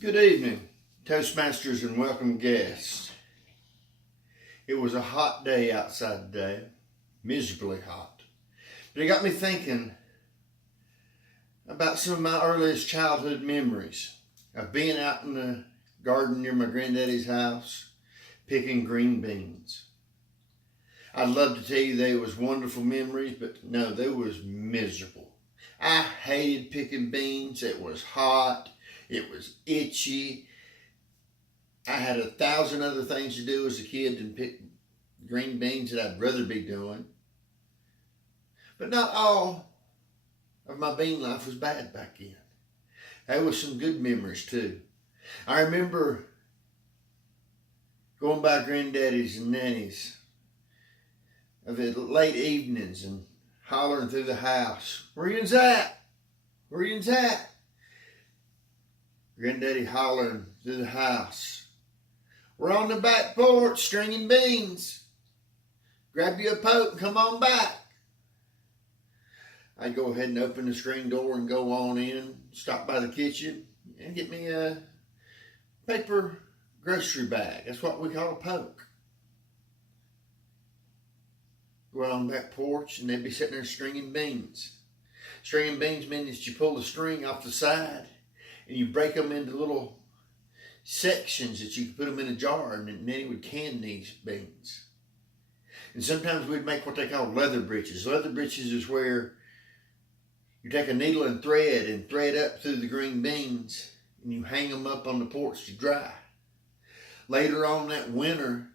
Good evening, Toastmasters and welcome guests. It was a hot day outside today, miserably hot. But it got me thinking about some of my earliest childhood memories of being out in the garden near my granddaddy's house, picking green beans. I'd love to tell you they was wonderful memories, but no, they was miserable. I hated picking beans. It was hot. It was itchy. I had 1,000 other things to do as a kid than pick green beans that I'd rather be doing. But not all of my bean life was bad back then. There was some good memories too. I remember going by granddaddy's and nanny's of the late evenings and hollering through the house, "Where yous at? Where yous at?" Granddaddy hollering through the house, "We're on the back porch stringing beans. Grab you a poke and come on back." I'd go ahead and open the screen door and go on in, stop by the kitchen, and get me a paper grocery bag. That's what we call a poke. Go out on the back porch and they'd be sitting there stringing beans. Stringing beans means that you pull the string off the side and you break them into little sections that you could put them in a jar, and then he would can these beans. And sometimes we'd make what they call leather breeches. Leather breeches is where you take a needle and thread up through the green beans and you hang them up on the porch to dry. Later on that winter,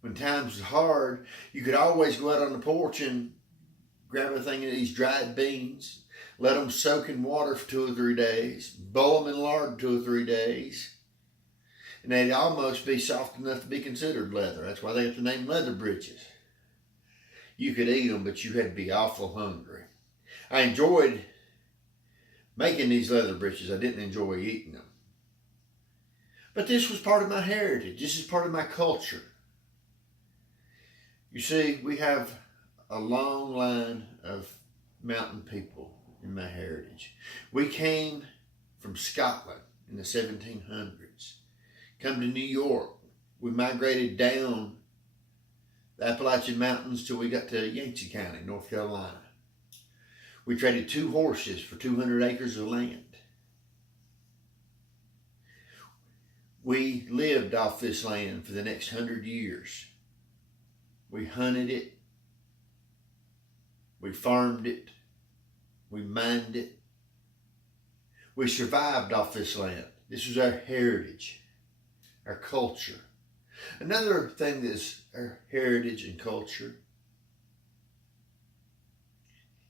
when times was hard, you could always go out on the porch and grab a thing of these dried beans, let them soak in water for 2 or 3 days, boil them in lard 2 or 3 days, and they'd almost be soft enough to be considered leather. That's why they got the name leather breeches. You could eat them, but you had to be awful hungry. I enjoyed making these leather breeches. I didn't enjoy eating them. But this was part of my heritage. This is part of my culture. You see, we have a long line of mountain people in my heritage. We came from Scotland in the 1700s. Come to New York. We migrated down the Appalachian Mountains till we got to Yancey County, North Carolina. We traded 2 horses for 200 acres of land. We lived off this land for the next 100 years. We hunted it. We farmed it. We mined it. We survived off this land. This was our heritage, our culture. Another thing that's our heritage and culture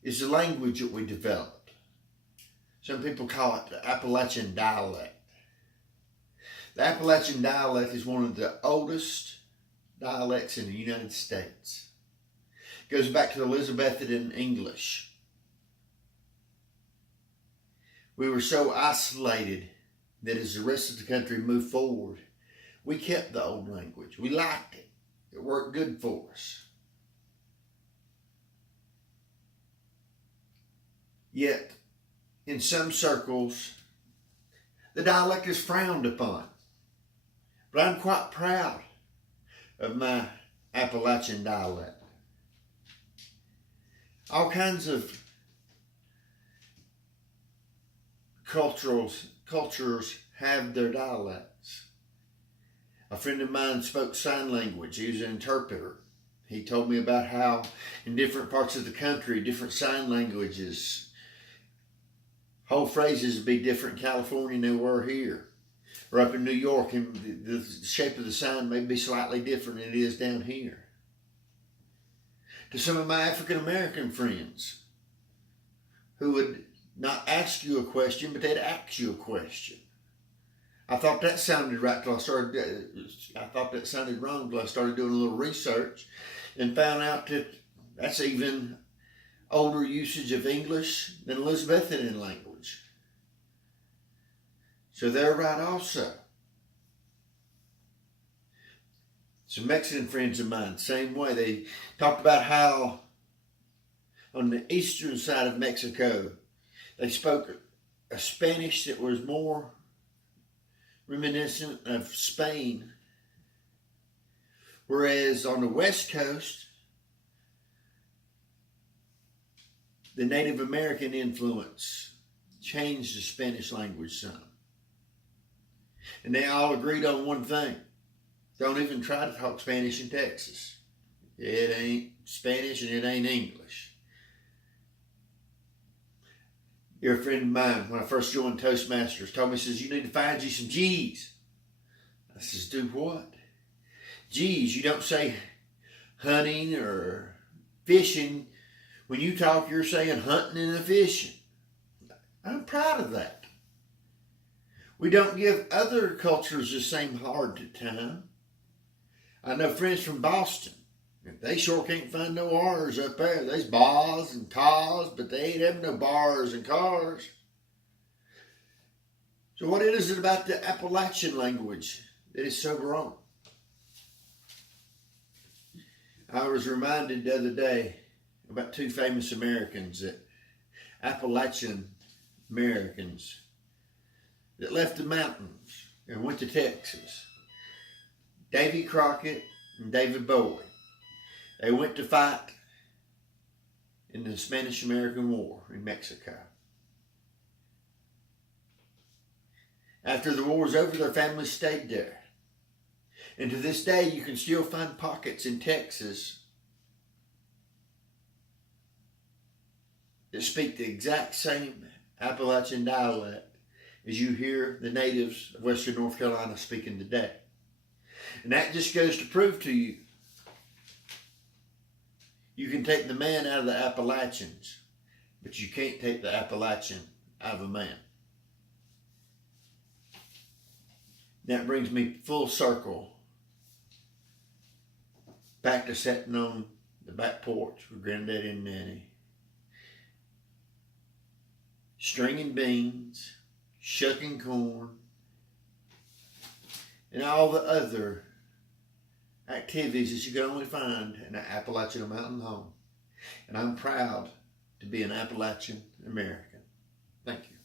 is the language that we developed. Some people call it the Appalachian dialect. The Appalachian dialect is one of the oldest dialects in the United States. It goes back to Elizabethan English. We were so isolated that as the rest of the country moved forward, we kept the old language. We liked it. It worked good for us. Yet, in some circles, the dialect is frowned upon. But I'm quite proud of my Appalachian dialect. All kinds of cultures have their dialects. A friend of mine spoke sign language. He was an interpreter. He told me about how in different parts of the country, different sign languages, whole phrases would be different in California than they were here. Or up in New York, and the shape of the sign may be slightly different than it is down here. To some of my African American friends who would not ask you a question, but they'd ask you a question. I thought that sounded right till I thought that sounded wrong till I started doing a little research and found out that that's even older usage of English than Elizabethan language. So they're right also. Some Mexican friends of mine, same way. They talked about how on the eastern side of Mexico, they spoke a Spanish that was more reminiscent of Spain, whereas on the West Coast, the Native American influence changed the Spanish language some. And they all agreed on one thing: don't even try to talk Spanish in Texas. It ain't Spanish and it ain't English. You're a friend of mine, when I first joined Toastmasters, told me, says, you need to find you some G's. I says, do what? G's. You don't say hunting or fishing. When you talk, you're saying hunting and fishing. I'm proud of that. We don't give other cultures the same hard time. I know friends from Boston. They sure can't find no R's up there. There's bars and cars, but they ain't having no bars and cars. So what is it about the Appalachian language that is so wrong? I was reminded the other day about two famous Americans, that Appalachian Americans that left the mountains and went to Texas. Davy Crockett and David Bowie. They went to fight in the Spanish-American War in Mexico. After the war was over, their families stayed there. And to this day, you can still find pockets in Texas that speak the exact same Appalachian dialect as you hear the natives of Western North Carolina speaking today. And that just goes to prove to you, you can take the man out of the Appalachians, but you can't take the Appalachian out of a man. That brings me full circle back to sitting on the back porch with Granddaddy and Nanny, stringing beans, shucking corn, and all the other activities that you can only find in an Appalachian mountain home. And I'm proud to be an Appalachian American. Thank you.